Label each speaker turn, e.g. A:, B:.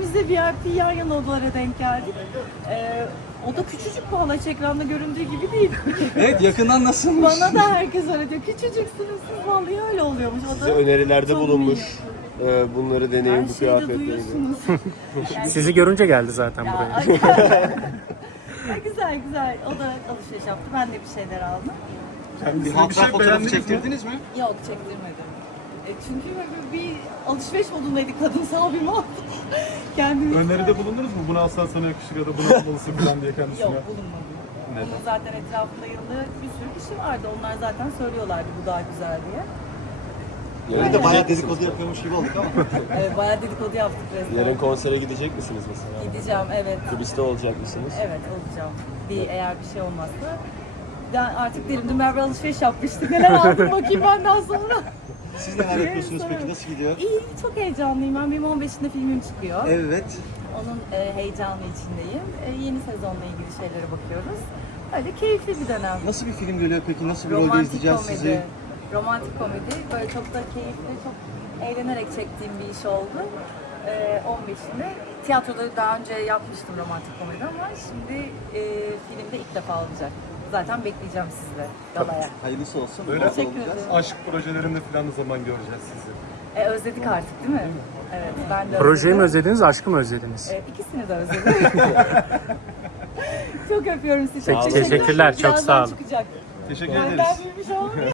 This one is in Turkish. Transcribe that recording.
A: yüze VIP yan yana odalara denk geldik. O da küçücük bu halaç ekranda göründüğü gibi değil.
B: Evet, yakından nasılmış?
A: Bana da herkes öyle diyor. Küçücüksünüz siz, vallahi öyle oluyormuş. O da
C: Size önerilerde
A: çok
C: bulunmuş.
A: iyi.
C: Bunları deneyin,
A: Her
C: bu
A: şeyi de
C: kıyafetleri.
A: duyuyorsunuz.
D: Sizi görünce geldi zaten
A: Ya,
D: buraya.
A: güzel güzel. O da alışveriş yaptı. Ben de bir şeyler aldım.
B: Bir hatıra fotoğrafı çektirdiniz mi?
A: Yok, çektirmedim. Çünkü bir alışveriş modundaydı, kadınsal bir mod. Kendimi
E: Öneride bulundunuz mu? Bunu alsan sana yakışır ya da bunu almalısın falan diye kendisine.
A: Yok, bulunmadım. Onun zaten etrafında yanında bir sürü kişi vardı. Onlar zaten söylüyorlardı bu daha güzel diye.
C: Yarın
F: de bayağı dedikodu yapıyormuş gibi olduk ama.
A: Evet, bayağı dedikodu yaptık resmen.
C: Yarın konsere gidecek misiniz mesela?
A: Gideceğim, evet.
C: Kuliste olacak mısınız?
A: Evet, olacağım. Eğer bir şey olmazsa. Ben artık derim, dün beraber alışveriş yapmıştık. Neler aldım bakayım benden sonra.
F: Siz neler yapıyorsunuz peki? Nasıl gidiyor?
A: İyi, çok heyecanlıyım. Ben benim 15'inde filmim çıkıyor.
F: Evet.
A: Onun heyecanı içindeyim. Yeni sezonla ilgili şeylere bakıyoruz. Öyle keyifli bir dönem.
F: Nasıl bir film geliyor peki? Nasıl bir rolde
A: Romantik
F: izleyeceğiz
A: komedi.
F: sizi?
A: Romantik komedi. Böyle çok da keyifli, çok eğlenerek çektiğim bir iş oldu. 15'inde. Tiyatroda daha önce yapmıştım romantik komedi ama şimdi filmde ilk defa olacak. Zaten bekleyeceğim sizi de galaya.
F: Hayırlısı olsun.
E: Öyle.
F: Nasıl
A: Teşekkür
F: olacağız?
A: ederim.
E: Aşk projelerinde falan ne zaman göreceğiz sizi?
A: Özledik artık değil mi? Evet, ben de
D: Projeyi mi
A: özledim.
D: özlediniz, aşkı mı özlediniz?
A: İkisini de özledim. Çok öpüyorum sizi.
D: Peki, teşekkürler, çok sağ olun.
A: Çıkacak.
E: Teşekkür
A: Benden
E: ederiz.
A: büyümüş olmuyor.